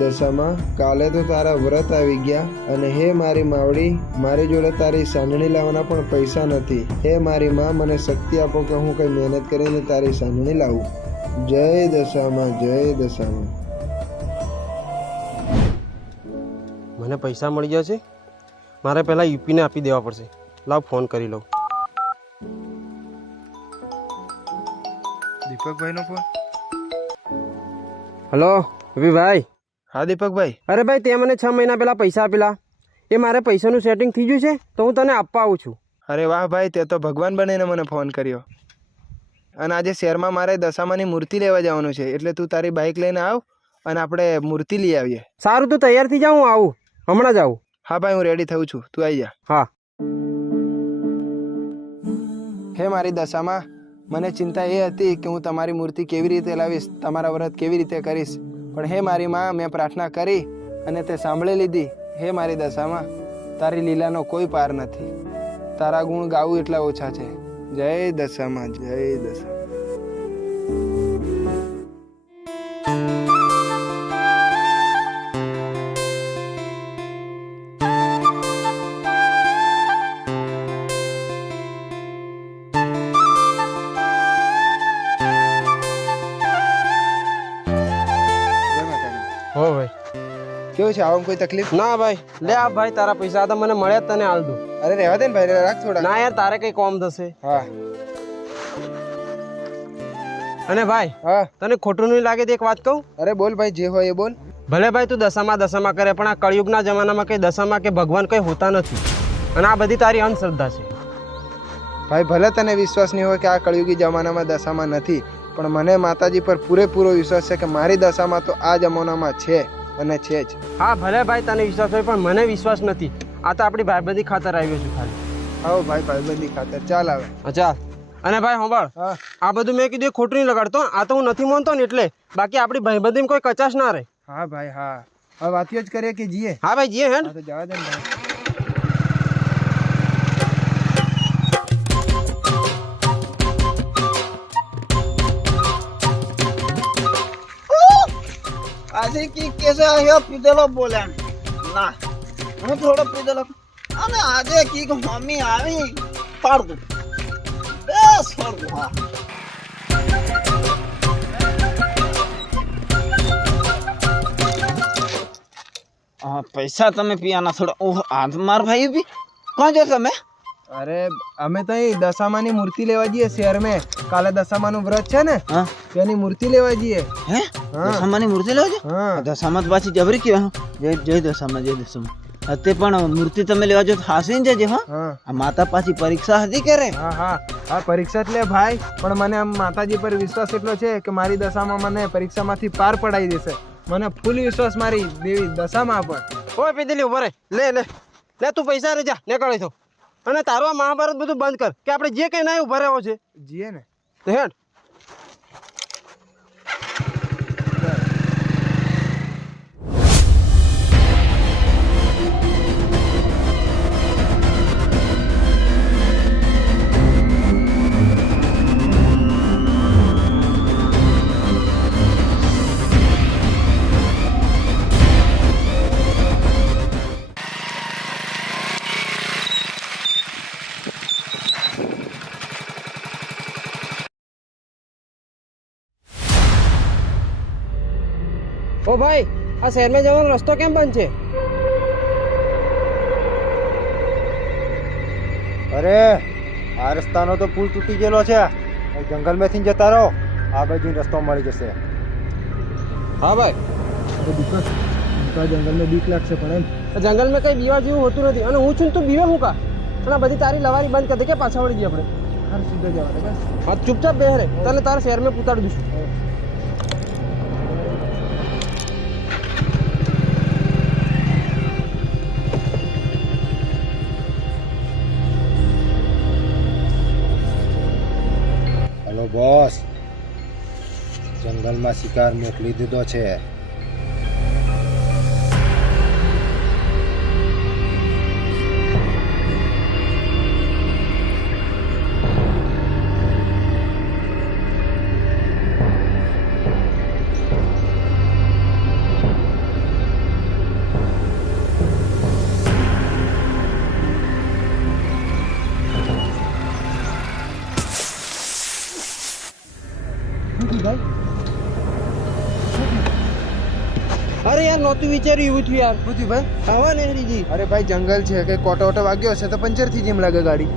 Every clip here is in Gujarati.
દશામાં, કાલે તો તારા વ્રત આવી ગયા અને હે મારી માવડી, મારી જોડે તારી સાંજણી લાવવાના પણ પૈસા નથી. હે મારી માં, મને શક્તિ આપો કે હું કઈ મહેનત કરીને તારી સાંજણી લાવું. જય દશામાં, જય દશામાં. મને પૈસા મળી ગયા છે. મારે પહેલાં યુપીને આપી દેવા પડશે. લાવ ફોન કરી લઉં. દીપકભાઈનો ફોન. હલો ભાઈ. હા દીપકભાઈ. અરે ભાઈ, તે મને 6 મહિના પહેલાં પૈસા આપેલા, એ મારે પૈસાનું સેટિંગ થઈ ગયું છે, તો હું તને આપવા આવું છું. અરે વાહ ભાઈ, તે તો ભગવાન બનીને મને ફોન કર્યો. અને આજે શહેરમાં મારે દશામાની મૂર્તિ લેવા જવાનું છે, એટલે તું તારી બાઇક લઈને આવ અને આપણે મૂર્તિ લઈ આવીએ. સારું, તું તૈયાર થઈ જા, હું આવું હમણાં જ આવું. હા ભાઈ, હું રેડી થઉં છું, તું આવી જા. હા. હે મારી દશામાં, મને ચિંતા એ હતી કે હું તમારી મૂર્તિ કેવી રીતે લાવીશ, તમારા વ્રત કેવી રીતે કરીશ, પણ હે મારી માં, મેં પ્રાર્થના કરી અને તે સાંભળી લીધી. હે મારી દશામાં, તારી લીલાનો કોઈ પાર નથી. તારા ગુણ ગાવું એટલા ઓછા છે. જય દશામાં, જય દશામાં. હો ભાઈ, કેવું છે? આવવામાં કોઈ તકલીફ? ના ભાઈ, લે આ ભાઈ તારા પૈસા હતા, મને મળ્યા, તને હાલ દઉં. અરે રહેવા દે ને ભાઈ, રાખ થોડા. ના યાર, તારે કઈ કોમ થશે. હા. અને ભાઈ, હા, તને ખોટું નહીં લાગે તો એક વાત કહું? અરે બોલ ભાઈ, જે હોય એ બોલ. ભલે ભાઈ તું દશામાં કરે, પણ આ કળિયુગના જમાનામાં કઈ દશામાં કે ભગવાન કઈ હોતા નથી, અને આ બધી તારી અંધશ્રદ્ધા છે. ભાઈ, ભલે તને વિશ્વાસ નહીં હોય કે આ કળિયુગી જમાનામાં દશામાં નથી, પણ મને માતાજી પર પૂરેપૂરો વિશ્વાસ છે કે મારી દશામાં તો આ જમાનામાં છે અને છે જ. હા ભલે ભાઈ, તને વિશ્વાસ હોય, પણ મને વિશ્વાસ નથી. આ તો આપણી ભાઈબંધી ખાતર આવ્યો છું ખાલી. આવો ભાઈ, ભાઈબંધી ખાતર. ચાલ આવે. અચ્છા. અને ભાઈ સાંભળ, આ બધું મેં કીધું ખોટું નહીં લગાડતો. આ તો હું નથી માનતો ને એટલે, બાકી આપણી ભાઈબંધીમાં કોઈ કચાશ ના રહે. હા ભાઈ, હા. હવે વાતીઓ જ કરીએ કે જીએ? હા ભાઈ, જીએ. હેડ તો જવા દે ને ભાઈ. આજે કી કેસે આયો પીધેલો બોલ્યા ના, હું થોડો પીધેલો અને આજે કી મમ્મી આવી પાડ દઉં બસ પાડ દઉં. હા પૈસા તમે પીવાના થોડા. ઓહ, હાથ માર ભાઈ બી કોણ છો તમે? અરે અમે તો અહીં દશામાની મૂર્તિ લેવા જઈએ શહેરમાં. કાલે દશામાનું વ્રત છે ને, તેની મૂર્તિ લેવા જઈએ. હે? દશામાની મૂર્તિ લેવા છો? હા. દશામાં તો પાછી જબરી કહેવાય. જય જય દશામાં, જય દશામાં. તે પણ મૂર્તિ તમે લેવા જો હાસીને જજે. હા, આ માતા પાછી પરીક્ષા હતી કે રે? હા હા હા, પરીક્ષા જ લે ભાઈ, પણ મને આમ માતાજી પર વિશ્વાસ એટલો છે કે મારી દશામાં મને પરીક્ષામાંથી પાર પડાવી દેશે. મને ફૂલ વિશ્વાસ મારી દેવી દશામાં પર. ઓય પીધેલી ઉભો રે. લે લે લે, તું પૈસા રે, જા નીકળી તો. અને તારું આ મહાભારત બધું બંધ કર, કે આપણે જે કઈ ના ઉભા રહ્યો છે જીએ ને તો હેડ. ઓ ભાઈ, આ શહેરમાં જવાનો રસ્તો કેમ બંધ છે? અરે આ રસ્તાનો તો પુલ તૂટી ગયેલો છે. જંગલમાંથી જતા રહો, આ બાજુ રસ્તો મળી જશે. હા ભાઈ. જંગલમાં બીક લાગશે, પણ એમ જંગલમાં કઈ બીવા જેવું હોતું નથી, અને હું છું તું બીવે હું કા? અને આ બધી તારી લવારી બંધ કરી દે, કે પાછા વળી જઈએ આપણે. હાર સીધો જવા દે બસ. હા ચૂપચાપ બેહ રે, તને તારા શહેરમાં પૂતાડી દઈશું. હેલો બોસ, જંગલમાં શિકાર મોકલી દીધો છે. અરે યાર નહોતું વિચાર્યું એવું થયું યાર. શું થયું ભાઈ? હવા ને હરીજી. અરે ભાઈ જંગલ છે કે કોટો વાગ્યો હશે તો પંચર થઈ જેમ લાગે ગાડી.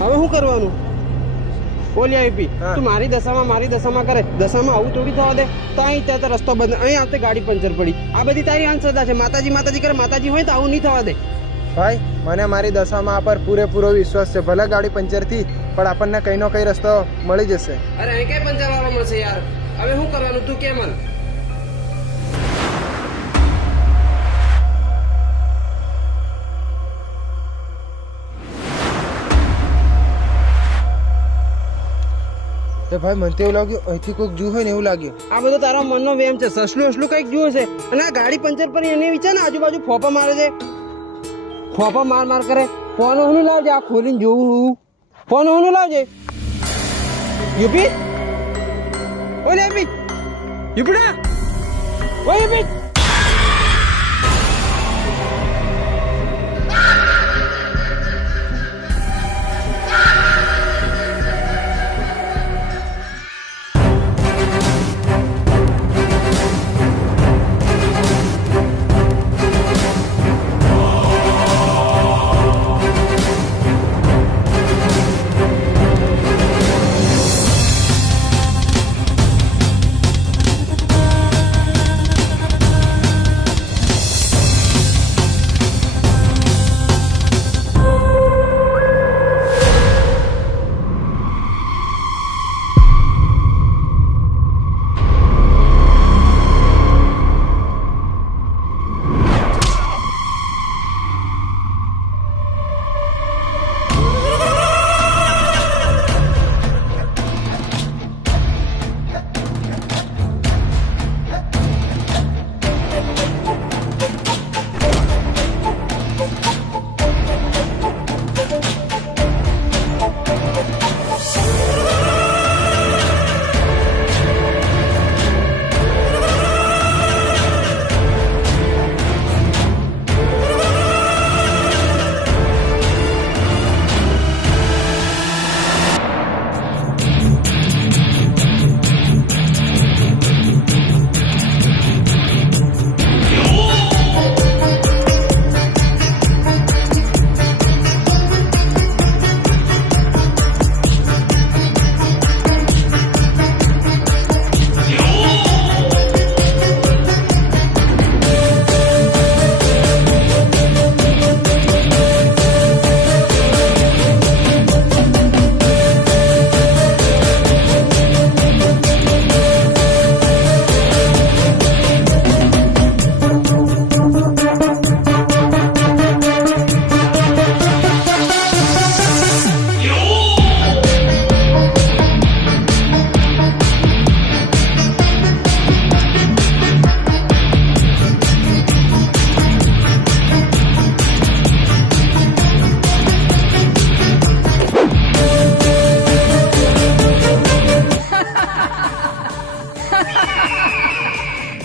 હવે શું કરવાનું? બોલી આવી હા. તું મારી દશામાં કરે. દશામાં આવું થોડી થવા દે. તો અહીં ત્યાં તો રસ્તો બંધ, અહીં આવતે ગાડી પંચર પડી. આ બધી તારી અંધશ્રદ્ધા છે. માતાજી કરે. માતાજી હોય તો આવું નહીં થવા દે. ભાઈ મને મારી દશામાં આ પર પૂરેપૂરો વિશ્વાસ છે. ભલે ગાડી પંચર થી પણ આપણને કઈનો કઈ રસ્તો મળી જશે. અરે અહીં કઈ પંચર વાળો મળશે યાર. હવે શું કરવાનું તું કે મને? તો ભાઈ મને તો એવું લાગ્યું અહીંથી કોઈક જુ હોય ને એવું લાગ્યું. આ બધો તારા મનનો વેમ છે. સસલું કઈક જુએ છે અને આ ગાડી પંચર પર એને વિચાર ને આજુબાજુ ફોપા મારે છે. ફોપા માર કરે. ફોન હું લાવજે, આ ખોલીને જોવું. ફોન હું લાવજે. યુપી ઓલે યુપી યુપડા ઓય યુપી.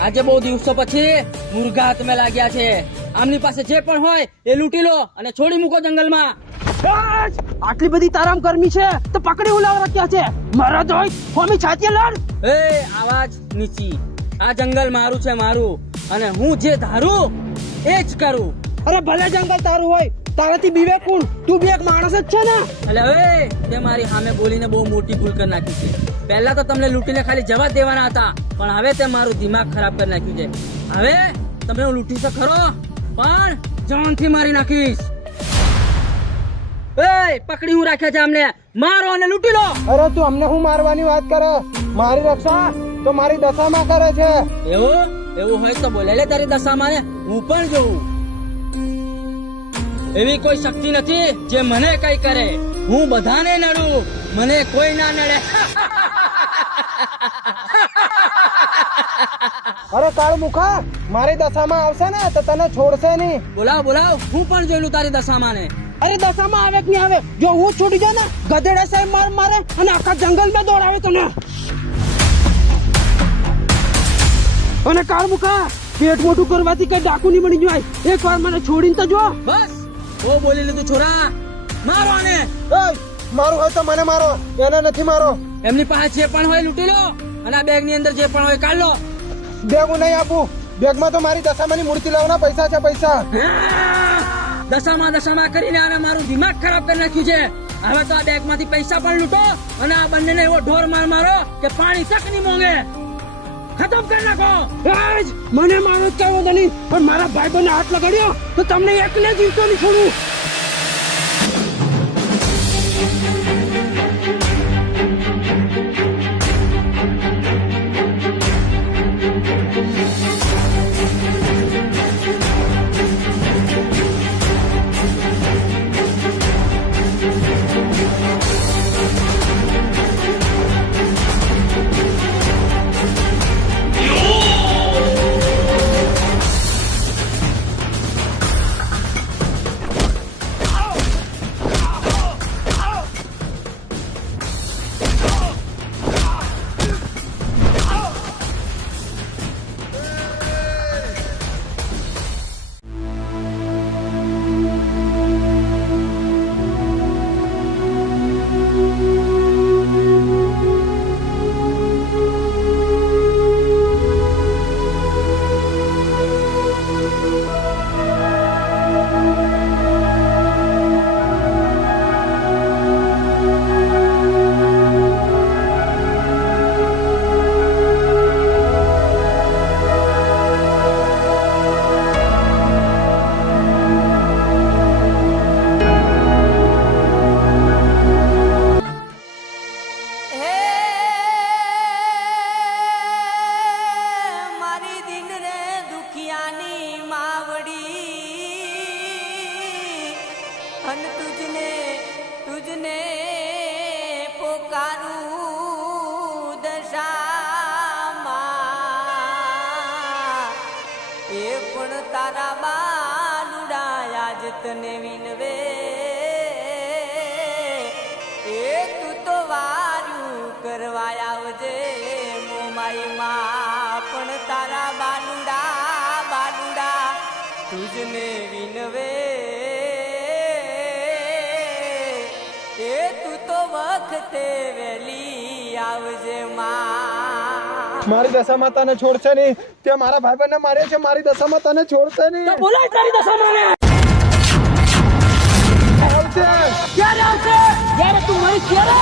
આજે બહુ દિવસો પછી મુર્ગા હાથમાં લાગ્યા છે. આમની પાસે જે પણ હોય એ લૂંટી લો અને છોડી મૂકો જંગલમાં. આટલી બધી તારામ ગરમી છે તો પકડી ઉલાવ રાખ્યા છે. મારા જોઈ હોમી છાતી લડ. એ આવાજ નીચી. આ જંગલ મારું છે, મારું, અને હું જે ધારું એ જ કરું. અરે ભલે જંગલ તારું હોય, તારાથી બીવે કોણ? તું બી એક માણસ જ છે ને. એટલે હવે તે મારી સામે બોલીને બહુ મોટી ભૂલ કરી નાખી છે. પહેલા તો તમને લૂંટીને ખાલી જવા દેવાના હતા, પણ હવે તે મારું દિમાગ ખરાબ કરી નાખ્યું છે. હવે તમે હું લૂંટી તો ખરો, પણ જાનથી મારી નાખીશ. એ પકડી હું રાખ્યા છે અમને. મારો અને લૂંટી લો. અરે તું અમને હું મારવાની વાત કરે? મારી રક્ષા તો મારી દશામાં કરે છે. એવું હોય તો બોલે લે તારી દશામાં ને હું પણ જોઉં. એવી કોઈ શક્તિ નથી જે મને કઈ કરે. હું બધાને નડું, મને કોઈ ના નડે. અરે કાળ મુખા, મારી દશામાં આવશે ને તો તને છોડશે નહીં. બોલાવ હું પણ જોયેલું તારી દશામાં ને. અરે દશામાં આવે કે નહીં આવે, જો હું છોડી જાઉં ને ગધેડા સાહેબ મારે અને આખા જંગલ માં દોડાવે તને. અને કાળ મુખા, પેટ મોટું કરવાથી કઈ ડાકુ નહીં બની જાય. એક વાર મને છોડીને તો જો. બસ બહુ બોલી લીધું છોરા. મારો આને. મારું હોય તો મને મારો, એને નથી મારો. એમની પાસે જે પણ હોય લૂંટી લો અને આ બેગ ની અંદર જે પણ હોય કાઢ લો. બેગ હું નહીં આપું. બેગમાં તો મારી દશામાની મૂર્તિ લાવવાના પૈસા છે, પૈસા. દશામાં કરીને આને મારું દિમાગ ખરાબ કરી નાખ્યું છે. હવે તો આ બેગમાંથી પૈસા પણ લૂંટો અને આ બંનેને એવો ઢોર મારો કે પાણી તક નહીં મોંઘે. ખતમ કરી નાખો. મને માનો જ કહેવો નહીં, પણ મારા ભાઈ બંને હાથ લગાડ્યો તો તમને એકલે જીવતો નહીં છોડું. તારા બાલુડા આજ તને વિનવે એ તું તો વાર્યું કરવા આવજે મોમાઈ માં પણ તારા બાલુડા તુજને વિનવે એ તું તો વખતે વેલી આવજે માં. મારી દશામાં તને છોડશે નહીં. તે મારા ભાઈ બહેનને માર્યા છે. મારી દશામાં તને છોડશે નહીં. બોલાય તારી દશામાં આવશે. ક્યારે આવશે? જ્યારે તું મરી ત્યારે.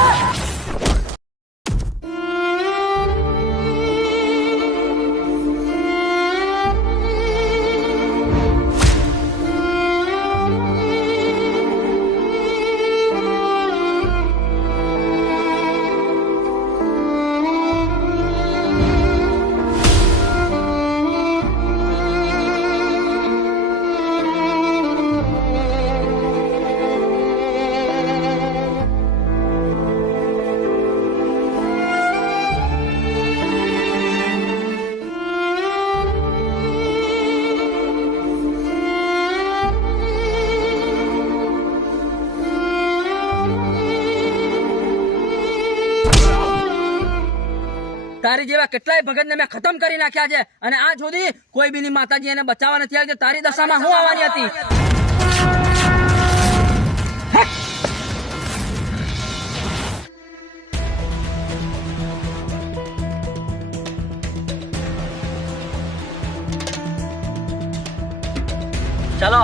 તારી જેવા કેટલાય ભગતને મેં ખતમ કરી નાખ્યા છે અને આ સુધી કોઈ બીની માતાજી એને બચાવવા નથી આવી. તારી દશામાં હું આવવાની હતી? ચલો.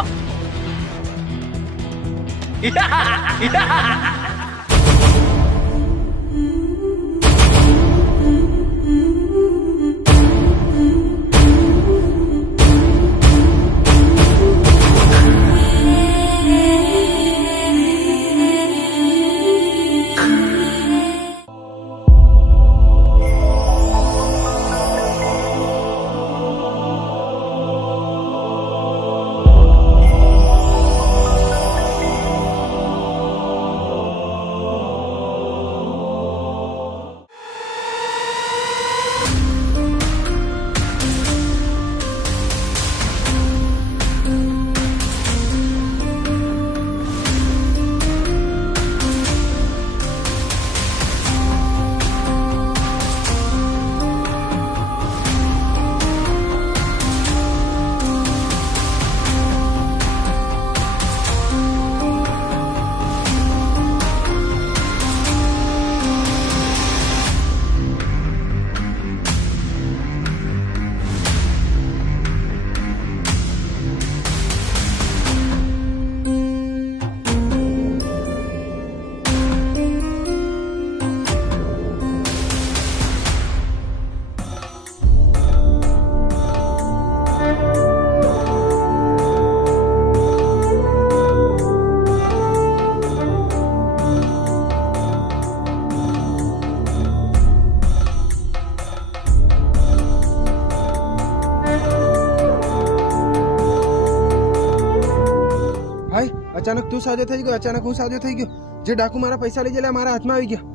અચાનક તું સાજો થઈ ગયો, અચાનક હું સાજો થઈ ગયો. જે ડાકુ મારા પૈસા લઈ ગયેલા મારા હાથમાં આવી ગયા.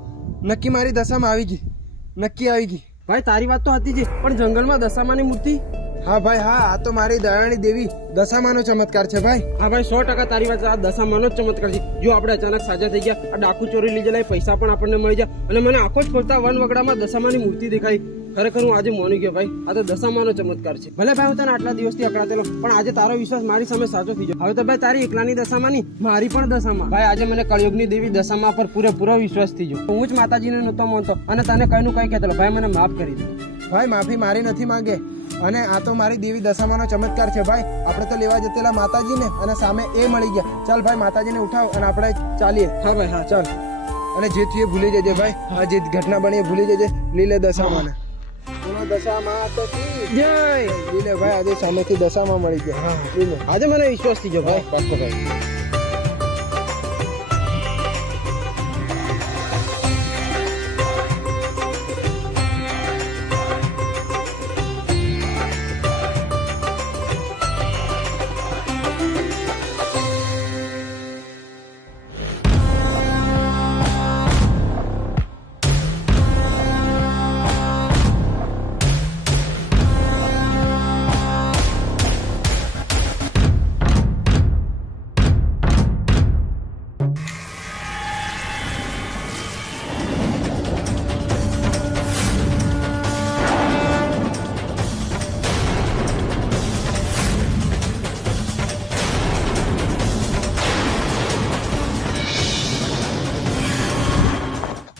નક્કી મારી દશામાં આવી ગઈ, નક્કી આવી ગઈ. ભાઈ તારી વાત તો હતી જ, પણ જંગલમાં દશામાની મૂર્તિ. હા ભાઈ હા, આ તો મારી દયાણી દેવી દશામાનો ચમત્કાર છે ભાઈ. હા ભાઈ 100% તારી વાત, આ દશામાનો જ ચમત્કાર છે. જો આપણે અચાનક સાજા થઈ ગયા, આ ડાકુ ચોરી લઈ ગયેલા, પૈસા પણ આપણને મળી જાય, અને મને આંખો જ ખોલતા વન વગડામાં દશામાની મૂર્તિ દેખાઈ. ખરેખર હું આજે માની ગયો ભાઈ, આ તો દશામાનો ચમત્કાર છે. ભલે ભાઈ હું તને આટલા દિવસથી અકળાતેલો, પણ આજે તારો વિશ્વાસ મારી સામે સાચો થઈ ગયો. હવે તો ભાઈ તારી એકલાની દશામાં નહીં, મારી પણ દશામાં. ભાઈ આજે મને કળિયુગની દેવી દશામાં પર પૂરેપૂરો વિશ્વાસ થઈ ગયો. હું જ માતાજીને નહોતો માનતો અને તને કઈનું કઈ કહેતો. ભાઈ મને માફ કરી દે. ભાઈ માફી મારી નથી માંગે, અને આ તો મારી દેવી દશામાનો ચમત્કાર છે ભાઈ. આપણે તો લેવા જતેલા માતાજીને, અને સામે એ મળી ગયા. ચાલ ભાઈ માતાજીને ઉઠાવ અને આપણે ચાલીએ. હા ભાઈ હા ચાલ. અને જે થયું એ ભૂલી જજે ભાઈ, આ જે ઘટના બની એ ભૂલી જજે. લીલે દશામાને દશામાં તો જય. લીલે ભાઈ આજે સામેથી દશામાં મળી ગયા. લીલે આજે મને વિશ્વાસ થઈ ગયો ભાઈ. પાક્કો ભાઈ.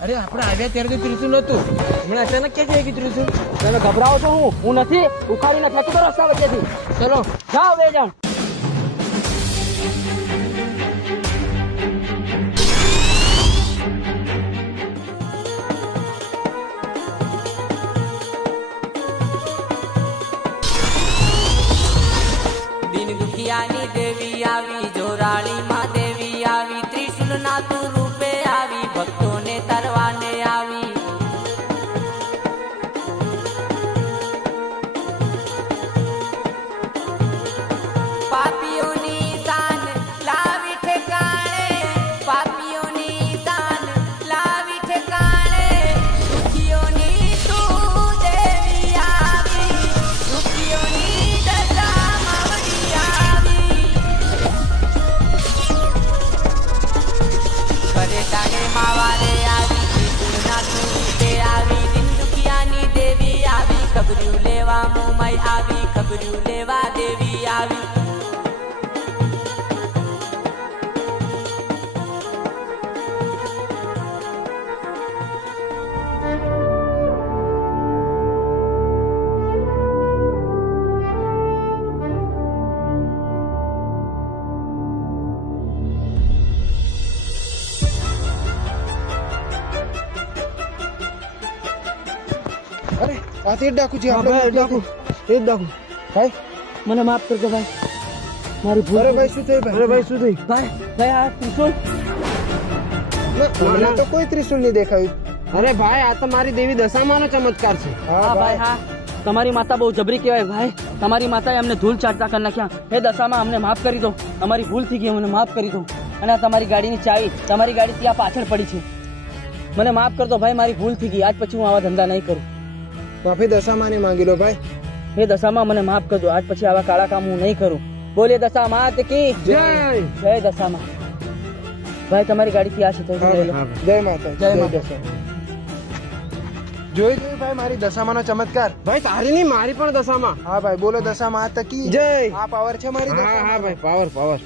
અરે આપણે આવ્યા ત્યારે તો ત્રિશુલ નતું, હમણાં અચાનક ક્યાં જાય કે ત્રિશુલ? તમે ગભરાવો છો? હું નથી, ઉખાડીને ખેંચું કરો રસ્તા વચ્ચેથી. ચલો જાઓ બે જણ. દિન દુખિયાની દેવી આવી, જોરાળીમાં દેવી આવી, ત્રિશુલના તું રૂપે આવી, ભક્તોને તરવાને આવી. પાપીઓની શાન લાવી ઠેકાણે, પાપીઓની શાન લાવી ઠેકાણે, દુખીઓની તું દેવી આવી, દુખીઓની દશામાં વળી આવી. કરે તાણે માવારે આવી, ત્રિશુલના તું રૂપે આવી, દિન દુખિયાની દેવી આવી, ખબર્યું લેવા મુંબઈ આવી, ખબર્યું લેવા દેવી આવી. અરે આ તે જ ડાકુ છે. હા આપણે ભાઈ ડાકુ, એ જ ડાકુ. ભાઈ મને માફ કરજો ભાઈ, મારી ભૂલ. અરે ભાઈ શું થયું ભાઈ? અરે ભાઈ શું થયું? ભાઈ ભાઈ આ ત્રિશુલ. મને તો કોઈ ત્રિશુલ નહીં દેખાયું. અરે ભાઈ આ તો મારી દેવી દશામાનો ચમત્કાર છે. હા ભાઈ હા, તમારી માતા બહુ જબરી કહેવાય ભાઈ. તમારી માતાએ અમને ધૂળ ચાટતા કરી નાખ્યા. હે દશામાં અમને માફ કરી દો, અમારી ભૂલ થઈ ગઈ, અમને માફ કરી દો. અને આ તમારી ગાડીની ચાવી, તમારી ગાડી ત્યાં પાછળ પડી છે. મને માફ કરી દો ભાઈ, મારી ભૂલ થઈ ગઈ. આજ પછી હું આવા ધંધા નહીં કરું. માફી દશામાની માંગી લો ભાઈ. હે દશામાં મને માફ કરજો, આજ પછી આવા કાળા કામ હું નહીં કરું. બોલે દશા માત કી જય. જય દશામાં. ભાઈ તમારી ગાડીથી આ છે, હા લઈ લો. ભાઈ. જય માતા, જય જય માતા. દશા. જોઈ જોઈ ભાઈ મારી દશામાનો ચમત્કાર. ભાઈ તારી નહીં, મારી પણ દશામાં. હા ભાઈ બોલો દશામાં તકી જય. આ પાવર છે મારી હા દશામાં. હા ભાઈ પાવર પાવર.